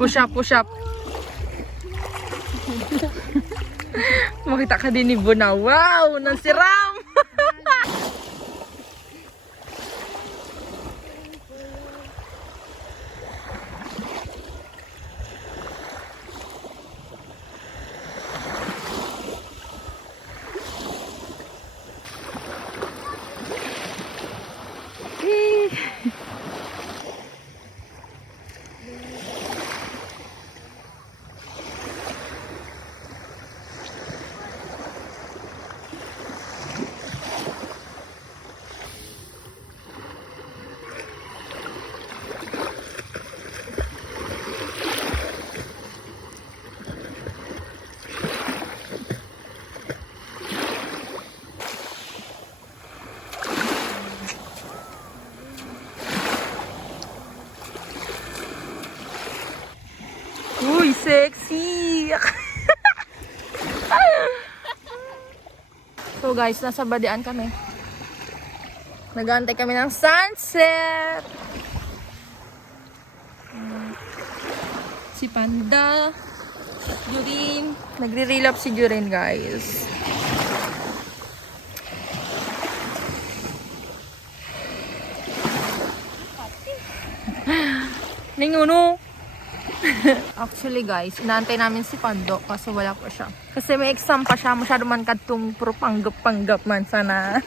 Push up, push up. Makita ka din ni Buna. Wow! Nansiram! Uy, sexy! So guys, nasa Badian kami. Nag-aantay kami ng sunset. Si Panda, Jurin. Nagre-relap si Jurin, guys. Ninguno. Actually guys, inaantay namin si Pando kasi wala pa siya. Kasi may exam pa siya, masyado man kadtong puro panggap-panggap man sana.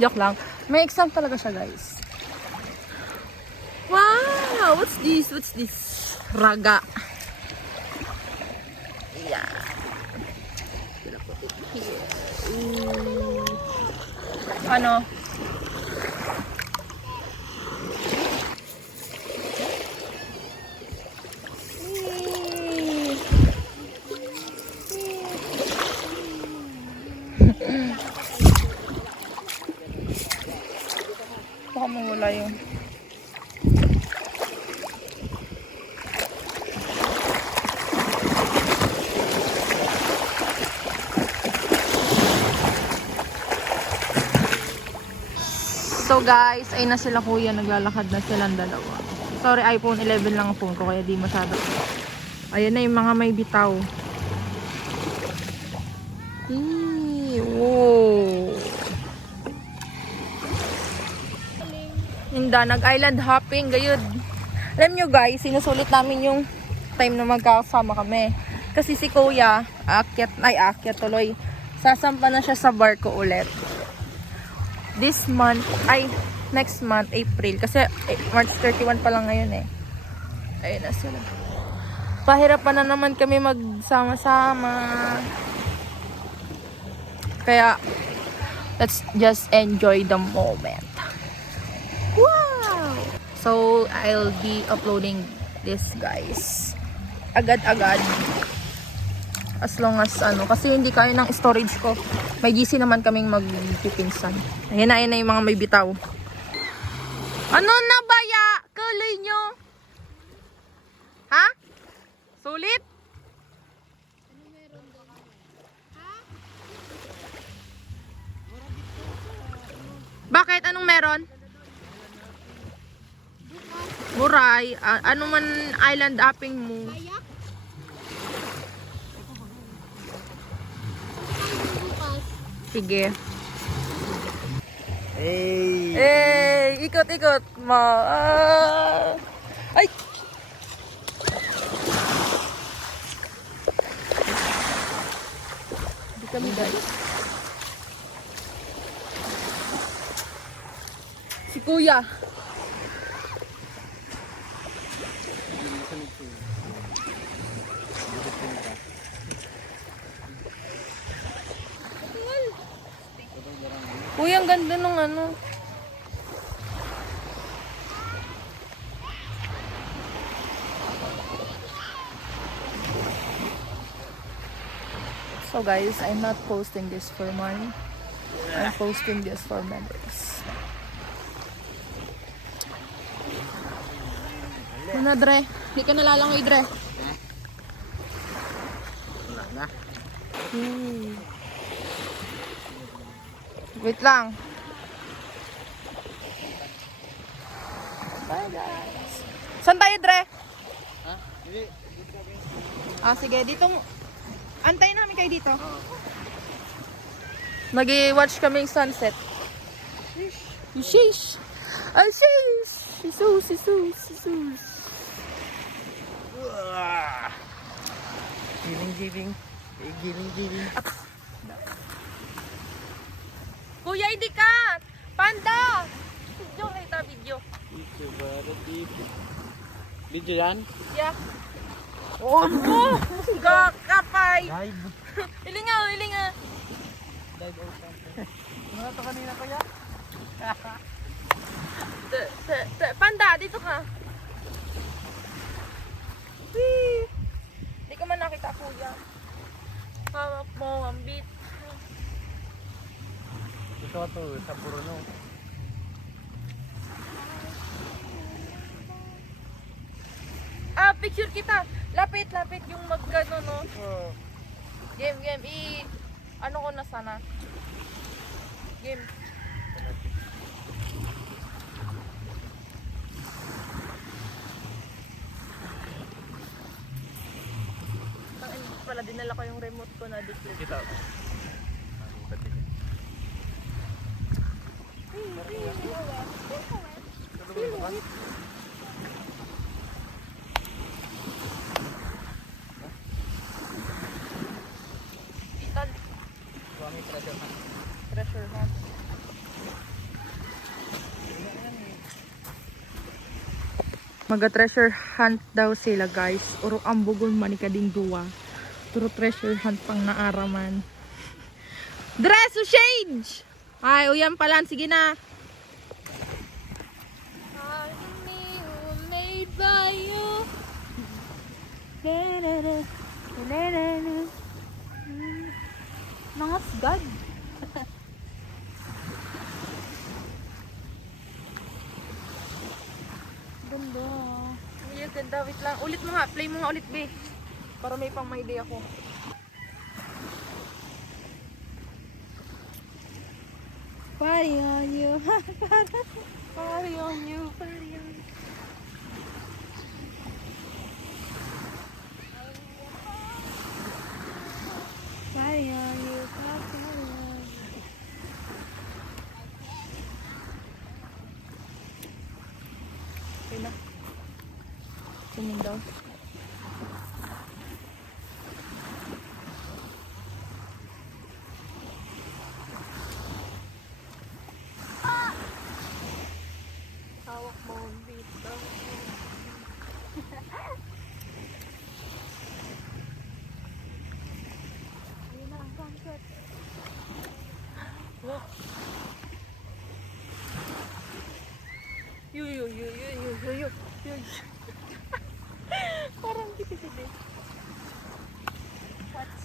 Joke lang. May exam talaga siya guys. Wow! What's this? What's this? Raga. Yeah. Gonna put it here. Ano? Baka mawala yung so guys, ay na sila kuya, naglalakad na silang dalawa. Sorry, iPhone 11 lang ang phone ko kaya di masyado. Ayan na yung mga may bitaw. Wow. Hinda, nag-island hopping, gayud. Alam nyo guys, sinusulit namin yung time na magkakasama kami. Kasi si kuya, aakyat tuloy. Sasampa na siya sa barko ulit. This month, next month, April. Kasi March 31 pa lang ngayon eh. Ayun na sila. Pahirapan na naman kami magsama-sama. Kaya, let's just enjoy the moment. Wow! So, I'll be uploading this guys. Agad-agad. As long as kasi hindi kaya ng storage ko. May GC naman kaming magpipinsan. Ayan na yung mga may bitaw. Ano na baya? Kulay nyo? Ha? Sulit? Bakit? Anong meron? Buray. Ano man island hopping mo? Sige. Hey! Hey! Ikot-ikot. Ay! Hindi kami guys. Si kuya. Kuya, ang ganda nung So guys, I'm not posting this for money. I'm posting this for memories. Ano, Dre? Hindi ka nalalangoy, Dre. Wala na. Wait lang. Bye guys. Saan tayo, Dre? Ha? Sige, ditong antayin namin kayo dito. Nag-watch kaming sunset. Sheesh! Ay, sheesh! Jesus, Jesus, Jesus. Giling. Kuya, hindi ka! Panda! Video kita, video. Video yan? Yeah. Oh, kapay! Live. Ilinga. Live open. Ano ito kanina kaya? Panda, dito ka. Whee! Hindi ka man nakita, kuya. Hawak mo ang beat. Ito sa Puruno. Picture kita. Lapit yung magkano, no? Game. Ano ko na sana? Game. Pala dinala ko yung remote ko na display. Kita. Itan. Treasure hunt. Maga-treasure hunt daw sila, guys. Uro ang bugol manikading duwa. Turo treasure hunt pang naaraman. Dress to change! Ay, uyan pala. Sige na. Made by you. Nangasgad. Ganda. Ay, ganda. Wait lang. Ulit mo nga. Play mo nga ulit, be. Para may pang may idea ako. Party on you. Party on you. Party on you. Party on you. Party on you. Okay na. Tingin daw. Hawak mo ang beat daw. Ayun na ang sunset. Wow. Yo. Parang kitid eh.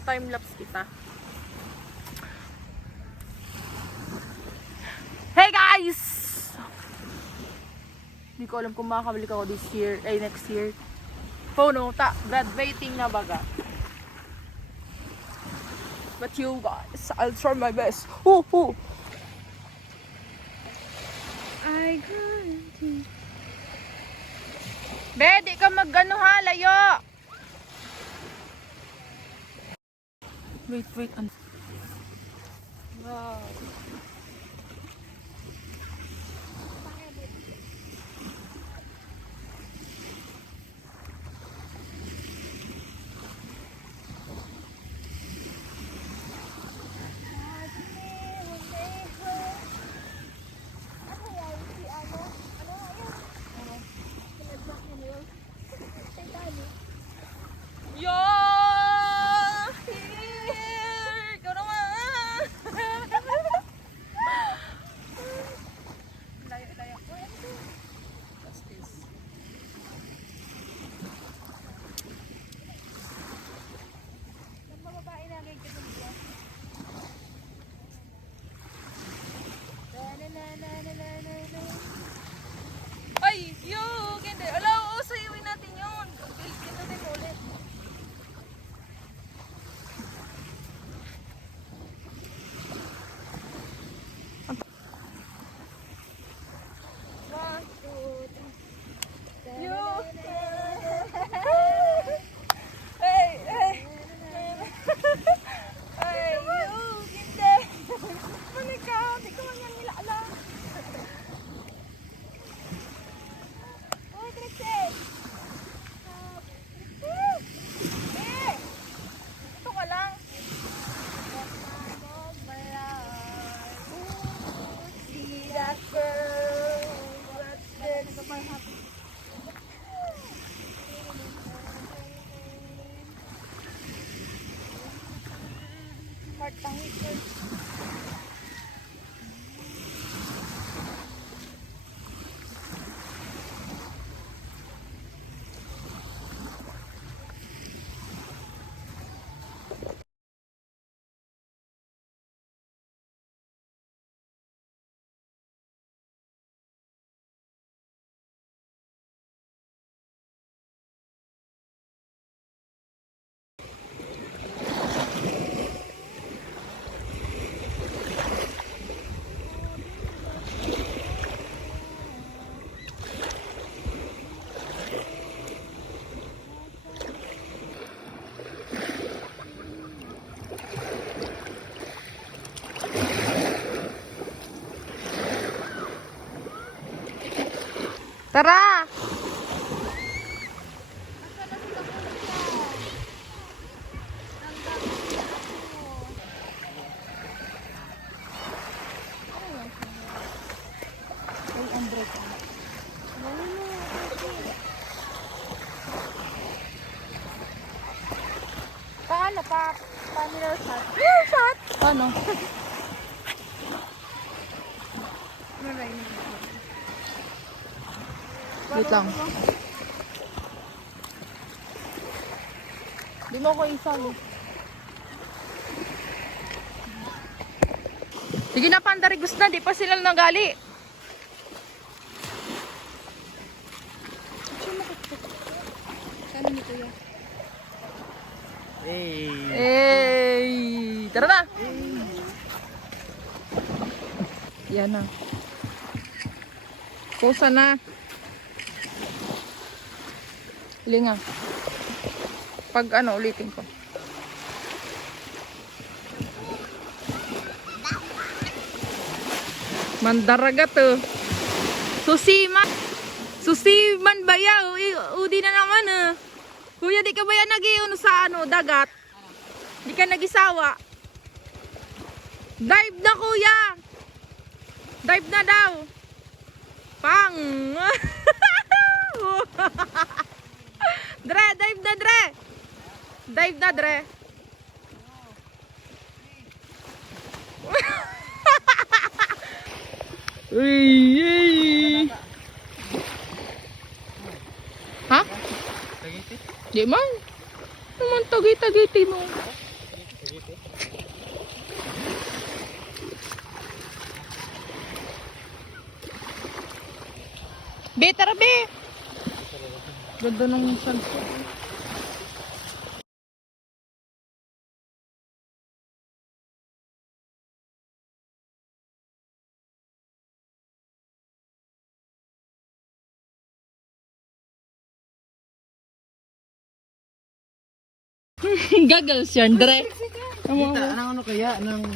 Time-lapse kita. Hey guys! Hindi ko alam kung makakabalik ako this year, next year. No, graduating na baga. But you guys, I'll try my best. Woo! I guarantee. Be, di ka mag-ano ha, layo! Wait. Wow. You're here! Tara! Paano pa? Paano nila shot? Shot? Paano? Wait lang. Di mo ko isang. Sige na, Panda, regus na. Di pa sila nagali. Hey. Hey! Tara na! Yan na. Kusa na. Linga. Pag ano, ulitin ko. Mandaraga to. Susiman. Susiman ba ya? Udi na naman Kuya, di ka ba yan nag-iuno sa ano, dagat? Di ka nag-isawa? Dive na, kuya! Dive na daw! Pang! Dre, dive na, Dre! Dive na, Dre! Uy! Ha? Di man. Naman tagi-tagiti mo. Be, tara be. Ganda ng sunset. Gagal siya, Andre. Ano kaya? Ano ba?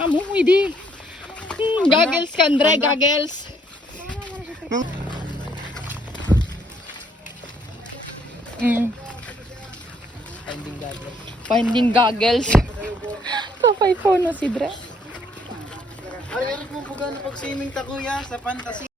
Amo, hindi. Goggles ka, Andre, goggles. Finding goggles. Finding goggles. Kapay po na si Dre. Ay, mo po gano'n pag-swimming ta kuya sa fantasy.